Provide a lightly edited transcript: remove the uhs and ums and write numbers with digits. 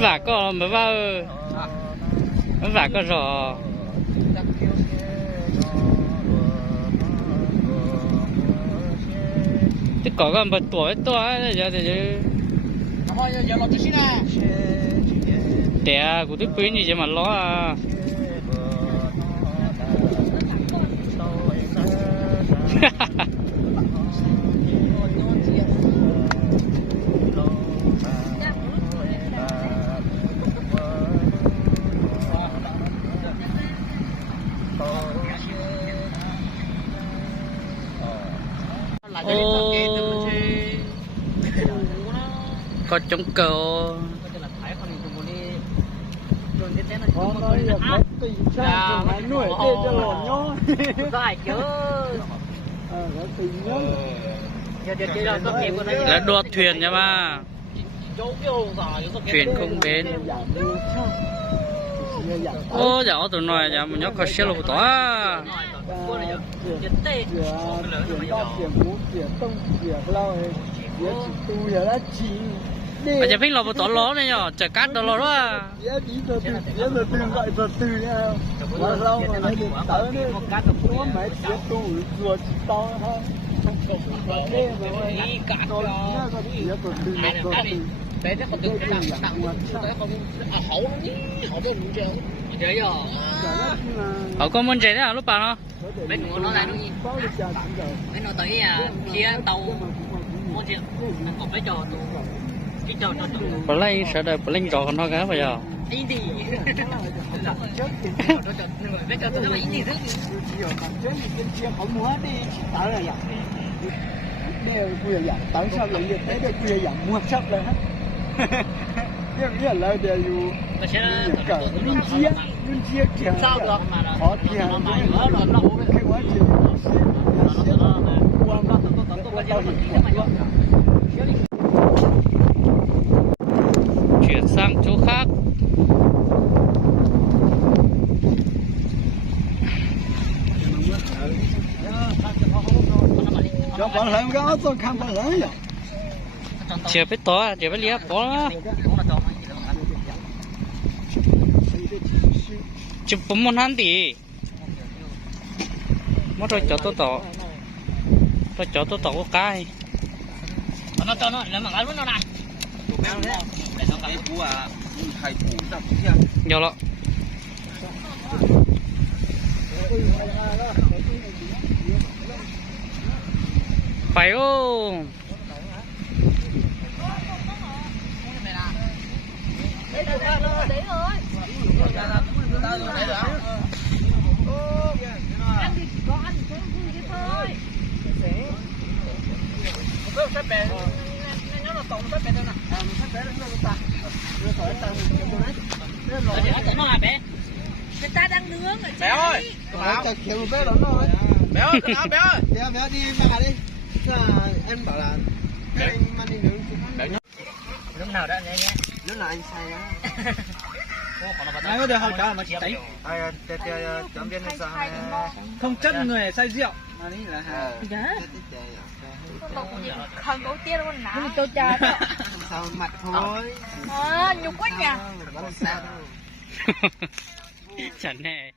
vả có mới vào mất vả có rõ tức có con bật tuổi to đấy giờ thì tè của tôi quên gì mà lo à có chống cầu là đua thuyền nha ba thuyền không bến ô dạ tụi nó dạ một nhóc có xe lô to bây giờ phim lò to ló này nhở chở cát đó ló đó à họ có muốn chạy đấy à lúc nào nó bên của nó là nó gì bên nó tới kia tàu một triệu còn phải trò cái trò bỏ lấy sợ đời bỏ lên trò còn nó cá bây giờ ý gì bây giờ tôi nói ý gì thứ không muốn đi tới là vậy đều quyền giảm tới sao lại như thế đều quyền giảm mua sắpเลยฮะcái là đềuอยู่cả luôn chia tiền sao được có tiền cái quá trình chuyển sang chỗ khác cho bạn làm cái tôi không bạn lấy chưa biết to chưa biết liếc có chụp một hắn thì mất rồi cho tôi tỏ có cái nó cho nó làm bằng luôn nó này nhiều lắm phải không đấy rồi. Ăn thì có ăn thì vui thế thôi. Nó là tổng sắp bè đâu nè. Sắp bè nó ta. Nó là bé. Người ta đang nướng ở bé ơi. Chặt kiểu bé đó rồi. Bé ơi, bé ơi. Bé đi mà đi. Em bảo là anh mang đi nướng. Lúc nào đó nghe nhé. Lúc nào anh say á. Ai có thể học cả mà chỉ tính. Không chất người say rượu. Mà đi là hà. Không có chia đâu nè. Tôi cha đó. Sao mặt thôi. Nhục quá nhỉ. chẳng nè